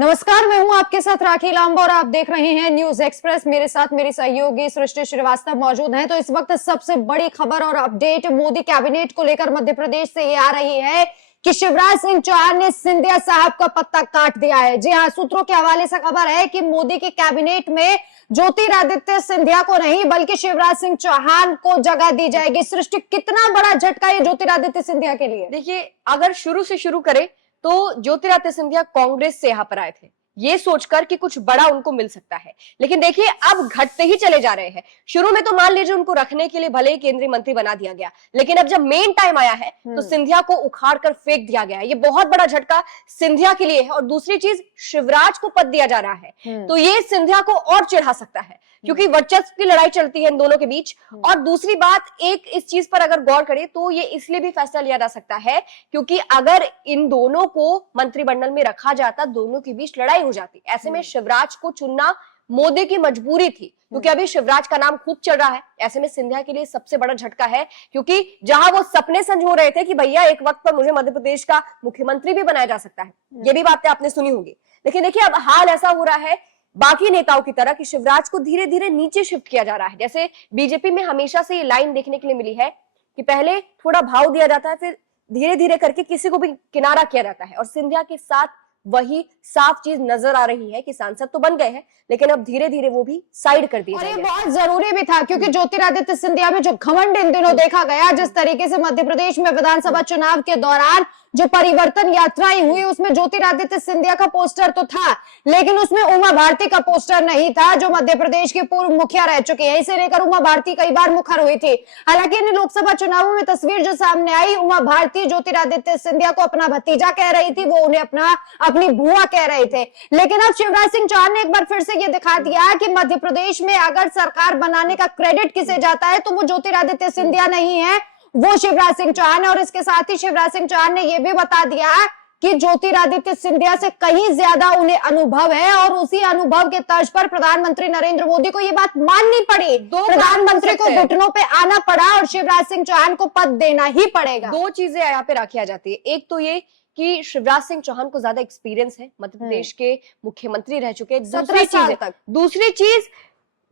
नमस्कार, मैं हूं आपके साथ राखी लांबा और आप देख रहे हैं न्यूज एक्सप्रेस। मेरे साथ मेरी सहयोगी सृष्टि श्रीवास्तव मौजूद हैं। तो इस वक्त सबसे बड़ी खबर और अपडेट मोदी कैबिनेट को लेकर मध्य प्रदेश से ये आ रही है कि शिवराज सिंह चौहान ने सिंधिया साहब का पत्ता काट दिया है। जी हां, सूत्रों के हवाले से खबर है कि मोदी के कैबिनेट में ज्योतिरादित्य सिंधिया को नहीं बल्कि शिवराज सिंह चौहान को जगह दी जाएगी। सृष्टि, कितना बड़ा झटका ये ज्योतिरादित्य सिंधिया के लिए? देखिए, अगर शुरू से शुरू करें तो ज्योतिरादित्य सिंधिया कांग्रेस से यहाँ पर आए थे ये सोचकर कि कुछ बड़ा उनको मिल सकता है, लेकिन देखिए अब घटते ही चले जा रहे हैं। शुरू में तो मान लीजिए उनको रखने के लिए भले ही केंद्रीय मंत्री बना दिया गया, लेकिन अब जब मेन टाइम आया है तो सिंधिया को उखाड़ कर फेंक दिया गया है। ये बहुत बड़ा झटका सिंधिया के लिए है। और दूसरी चीज, शिवराज को पद दिया जा रहा है तो ये सिंधिया को और चिढ़ा सकता है, क्योंकि वर्चस्व की लड़ाई चलती है इन दोनों के बीच। और दूसरी बात, एक इस चीज पर अगर गौर करें तो ये इसलिए भी फैसला लिया जा सकता है क्योंकि अगर इन दोनों को मंत्रिमंडल में रखा जाता, दोनों के बीच लड़ाई हो जाती। ऐसे में शिवराज को चुनना मोदी की मजबूरी थी, क्योंकि अभी शिवराज का नाम खूब चल रहा है। ऐसे में सिंधिया के लिए सबसे बड़ा झटका है, क्योंकि जहां वो सपने संजो रहे थे कि भैया एक वक्त पर मुझे मध्य प्रदेश का मुख्यमंत्री भी बनाया जा सकता है, ये भी बातें आपने सुनी होंगी। लेकिन देखिए अब हाल ऐसा हो रहा है बाकी नेताओं की तरह कि शिवराज को धीरे धीरे नीचे शिफ्ट किया जा रहा है। जैसे बीजेपी में हमेशा से ये लाइन देखने के लिए मिली है कि पहले थोड़ा भाव दिया जाता है, फिर धीरे धीरे करके किसी को भी किनारा किया जाता है। और सिंधिया के साथ वही साफ चीज नजर आ रही है कि सांसद तो बन गए हैं, लेकिन अब धीरे धीरे वो भी साइड कर दिए जाएंगे। बहुत जरूरी भी था, क्योंकि ज्योतिरादित्य सिंधिया में जो घमंड इन दिनों देखा गया, जिस तरीके से मध्य प्रदेश में विधानसभा चुनाव के दौरान जो परिवर्तन यात्राएं हुई, उसमें ज्योतिरादित्य सिंधिया का पोस्टर तो था, लेकिन उसमें उमा भारती का पोस्टर नहीं था, जो मध्य प्रदेश की पूर्व मुखिया रह चुके हैं। इसे लेकर उमा भारती कई बार मुखर हुई थी। हालांकि इन लोकसभा चुनावों में तस्वीर जो सामने आई, उमा भारती ज्योतिरादित्य सिंधिया को अपना भतीजा कह रही थी, वो उन्हें अपनी बुआ कह रहे थे। लेकिन अब शिवराज सिंह चौहान ने एक बार फिर से ये दिखा दिया कि मध्य प्रदेश में अगर सरकार बनाने का क्रेडिट किसे जाता है तो वो ज्योतिरादित्य सिंधिया नहीं है, वो शिवराज सिंह चौहान है। और इसके साथ ही शिवराज सिंह चौहान ने यह भी बता दिया कि ज्योतिरादित्य सिंधिया से कहीं ज्यादा उन्हें अनुभव है, और उसी अनुभव के तर्ज पर प्रधानमंत्री नरेंद्र मोदी को यह बात माननी पड़ी। प्रधानमंत्री को घुटनों पे आना पड़ा और शिवराज सिंह चौहान को पद देना ही पड़ेगा। दो चीजें यहाँ पे रखी जाती है। एक तो ये कि शिवराज सिंह चौहान को ज्यादा एक्सपीरियंस है, मध्य प्रदेश के मुख्यमंत्री रह चुके हैं 17 साल तक। दूसरी चीज,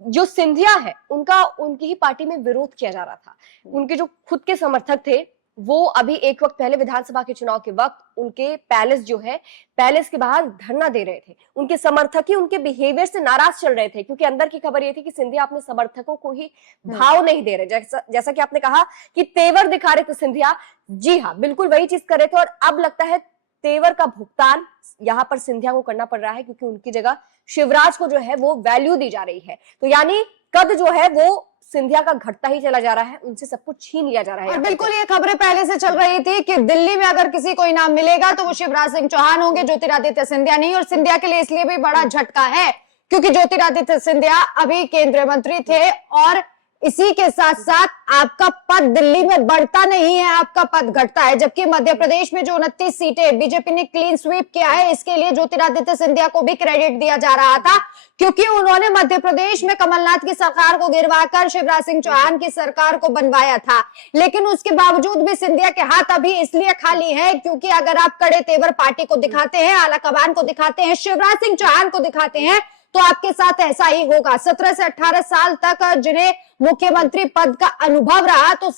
जो सिंधिया है उनकी ही पार्टी में विरोध किया जा रहा था। उनके जो खुद के समर्थक थे वो अभी एक वक्त पहले विधानसभा के चुनाव के वक्त उनके पैलेस के बाहर धरना दे रहे थे। उनके समर्थक ही उनके बिहेवियर से नाराज चल रहे थे, क्योंकि अंदर की खबर ये थी कि सिंधिया अपने समर्थकों को ही भाव नहीं दे रहे। जैसा कि आपने कहा कि तेवर दिखा रहे थे सिंधिया, जी हाँ, बिल्कुल वही चीज कर रहे थे। और अब लगता है तेवर का भुगतान यहाँ पर सिंधिया को करना पड़ रहा है, क्योंकि उनकी जगह शिवराज को जो है वो वैल्यू दी जा रही है। तो यानी कद जो है वो सिंधिया का घटता ही चला जा रहा है, उनसे सब कुछ छीन लिया जा रहा है। और बिल्कुल ये खबरें पहले से चल रही थी कि दिल्ली में अगर किसी को इनाम मिलेगा तो वो शिवराज सिंह चौहान होंगे, ज्योतिरादित्य सिंधिया नहीं। और सिंधिया के लिए इसलिए भी बड़ा झटका है क्योंकि ज्योतिरादित्य सिंधिया अभी केंद्रीय मंत्री थे, और इसी के साथ साथ आपका पद दिल्ली में बढ़ता नहीं है, आपका पद घटता है। जबकि मध्य प्रदेश में जो 29 सीटें बीजेपी ने क्लीन स्वीप किया है, इसके लिए ज्योतिरादित्य सिंधिया को भी क्रेडिट दिया जा रहा था, क्योंकि उन्होंने मध्य प्रदेश में कमलनाथ की सरकार को गिरवाकर शिवराज सिंह चौहान की सरकार को बनवाया था। लेकिन उसके बावजूद भी सिंधिया के हाथ अभी इसलिए खाली है क्योंकि अगर आप कड़े तेवर पार्टी को दिखाते हैं, आला कमान को दिखाते हैं, शिवराज सिंह चौहान को दिखाते हैं, तो आपके साथ ऐसा ही होगा। 17 से 18 साल तक जिन्हें मुख्यमंत्री पद का अनुभव रहा, तो पूर्व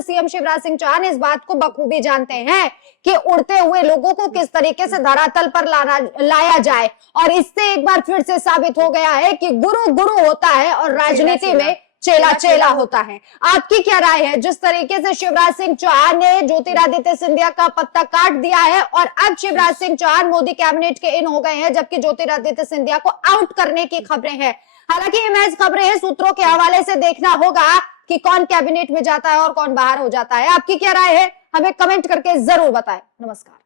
सीएम शिवराज सिंह चौहान इस बात को बखूबी जानते हैं कि उड़ते हुए लोगों को किस तरीके से धरातल पर लाया जाए। और इससे एक बार फिर से साबित हो गया है कि गुरु गुरु होता है और राजनीति में चेला चेला होता है। आपकी क्या राय है? जिस तरीके से शिवराज सिंह चौहान ने ज्योतिरादित्य सिंधिया का पत्ता काट दिया है और अब शिवराज सिंह चौहान मोदी कैबिनेट के इन हो गए हैं, जबकि ज्योतिरादित्य सिंधिया को आउट करने की खबरें हैं। हालांकि ये महज खबरें हैं, सूत्रों के हवाले से देखना होगा कि कौन कैबिनेट में जाता है और कौन बाहर हो जाता है। आपकी क्या राय है? हमें कमेंट करके जरूर बताएं। नमस्कार।